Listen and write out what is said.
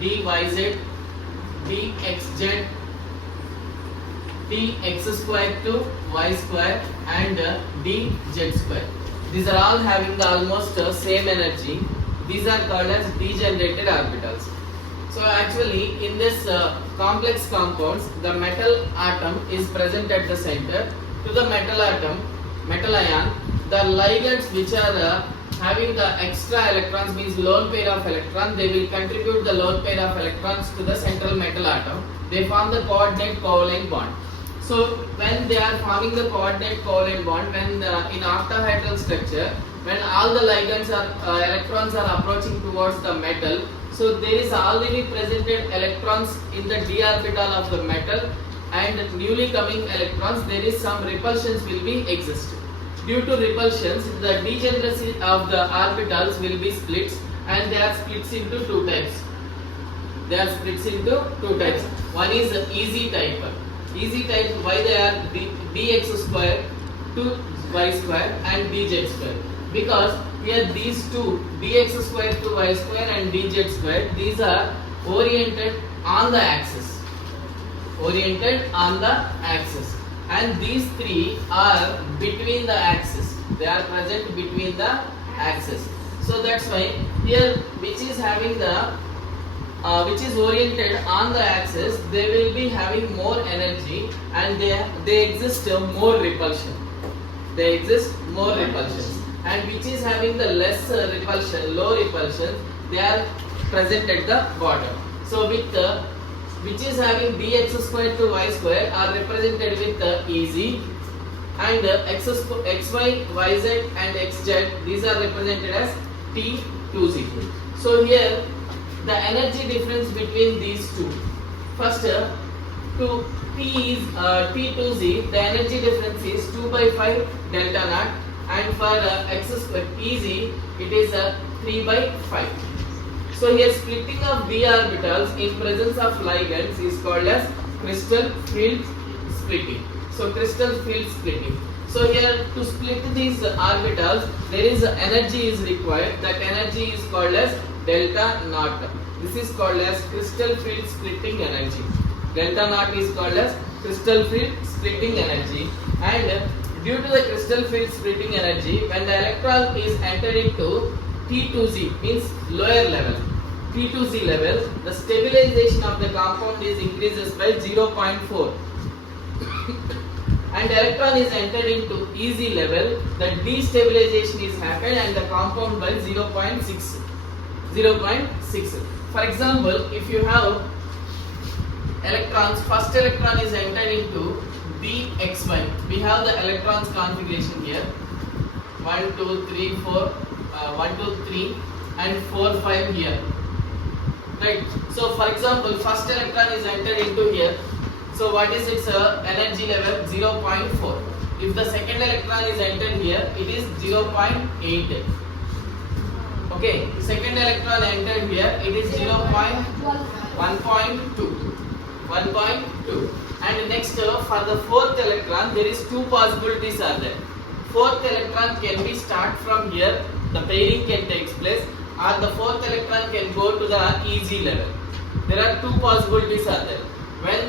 dyz, dxz, dx square to y square and dz square. These are all having the almost same energy. These are called as degenerated orbitals. So actually in this complex compounds, the metal atom is present at the center. To the metal atom, metal ion, the ligands which are having the extra electrons, means lone pair of electrons, they will contribute the lone pair of electrons to the central metal atom. They form the coordinate covalent bond. So when they are forming the coordinate covalent bond, when in octahedral structure, when all the ligands are electrons are approaching towards the metal, so there is already presented electrons in the d orbital of the metal, and newly coming electrons, there is some repulsions will be exist. Due to repulsions, the degeneracy of the orbitals will be splits, and they are splits into two types. They are splits into two types. One is easy type. Easy type, why they are dx square to y square and dz square? Because here these two, dx square to y square and dz square, these are oriented on the axis. Oriented on the axis. And these three are between the axis. They are present between the axis. So that's why here which is having the which is oriented on the axis, they will be having more energy, and they exist more repulsion. They exist more repulsions. And which is having the less repulsion, low repulsion, they are present at the bottom. So with which is having dx square to y square are represented with Ez, and xy, yz and xz, these are represented as T2z. So here the energy difference between these two. First, to P is T2z, the energy difference is 2 by 5 delta naught, and for x square Ez, it is 3 by 5. So here splitting of d orbitals in presence of ligands is called as crystal field splitting. So crystal field splitting. So here to split these orbitals, there is energy is required. That energy is called as delta naught. This is called as crystal field splitting energy. Delta naught is called as crystal field splitting energy, and due to the crystal field splitting energy, when the electron is entered into T2z, means lower level, T2z level, the stabilization of the compound is increases by 0.4. And electron is entered into Ez level, the destabilization is happened and the compound by 0.6. 0.6. For example, if you have electrons, first electron is entered into dxy. We have the electrons configuration here. 1, 2, 3, 4, 1, 2, 3 and 4, 5 here. Right. So for example, first electron is entered into here. So what is its energy level? 0.4. If the second electron is entered here, it is 0.8. Okay, second electron entered here, it is 1.2. And next for the fourth electron, there is two possibilities are there. Fourth electron can be start from here, the pairing can take place, or the fourth electron can go to the Ez level. There are two possibilities are there. When